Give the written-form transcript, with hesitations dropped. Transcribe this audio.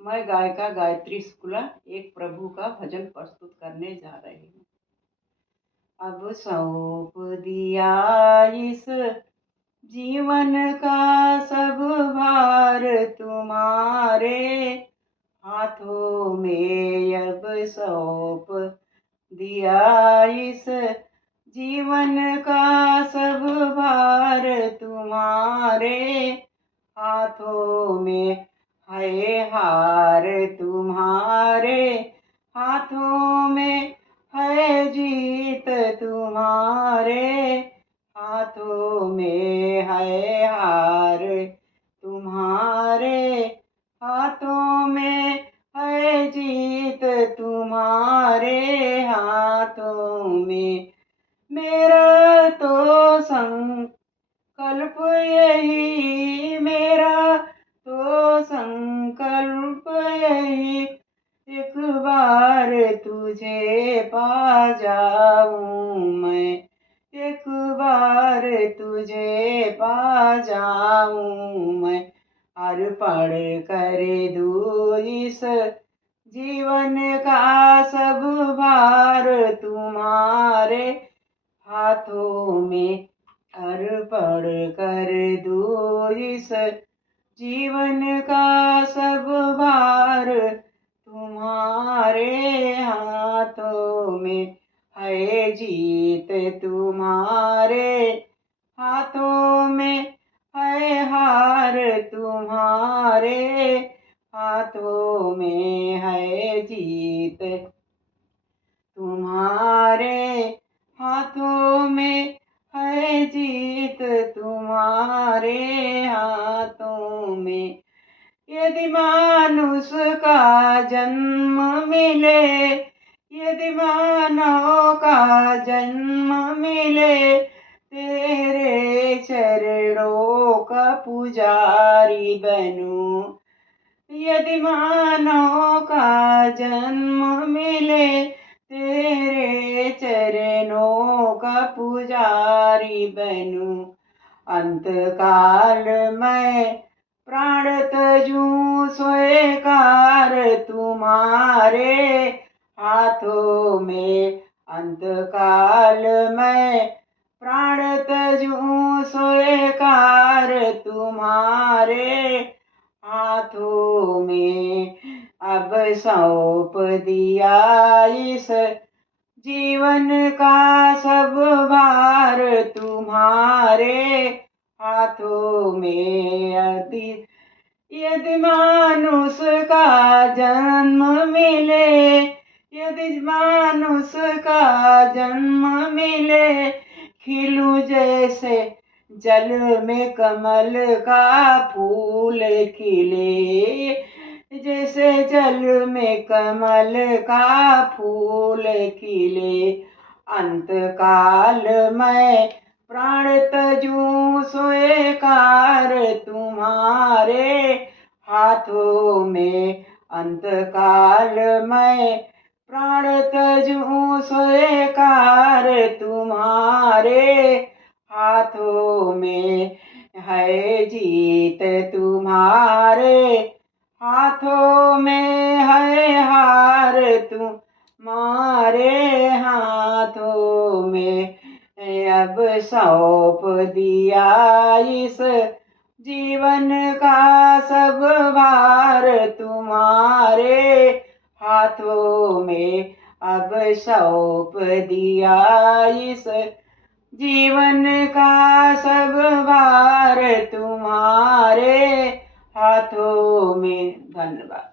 मैं गायिका गायत्री शुक्ला एक प्रभु का भजन प्रस्तुत करने जा रही हूँ। अब सौंप दिया इस जीवन का सब भार तुम्हारे हाथों में। अब सौंप दिया इस जीवन का सब भार तुम्हारे हाथों में। है हार तुम्हारे हाथों में, है जीत तुम्हारे हाथों में। है हार तुम्हारे हाथों में, है जीत तुम्हारे हाथों में। मेरा तो संकल्प यही, मेरा तो संकल्प यही, एक बार तुझे पा जाऊं मैं। एक बार तुझे पा जाऊं मैं। अर्पण कर दूं इस जीवन का सब भार तुम्हारे हाथों में। अर्पण कर दूं इस जीवन का सब भार तुम्हारे हाथों में। है जीत तुम्हारे हाथों में, है हार तुम्हारे हाथों में। है जीत तुम्हारे हाथों में, है जीत तुम्हारे हाथों में। यदि मानुष का जन्म मिले, यदि मानव का जन्म मिले, तेरे चरणों का पुजारी बनूं। यदि मानव का जन्म मिले, तेरे चरणों का पुजारी बनूं। अंत काल में प्राण तजूं स्वीकार तुम्हारे हाथों में। अंत काल में प्राण तजूं स्वीकार तुम्हारे हाथों में। अब सौंप दिया इस जीवन का सब भार तुम्हारे हाथों में। यदि मानुष का जन्म मिले, यदि मानुष का जन्म मिले, खिलूं जैसे जल में कमल का फूल खिले। जैसे जल में कमल का फूल खिले। अंत काल में प्राण तजूं स्वीकार तुम्हारे हाथों में। अंत काल में प्राण तजूं स्वीकार तुम्हारे हाथों में। है जीत तुम्हारे हाथों में, है हार तुम्हारे हाथों में। अब सौंप दिया इस जीवन का सब भार तुम्हारे हाथों में। अब सौंप दिया इस जीवन का सब भार तुम्हारे हाथों में। धन्यवाद।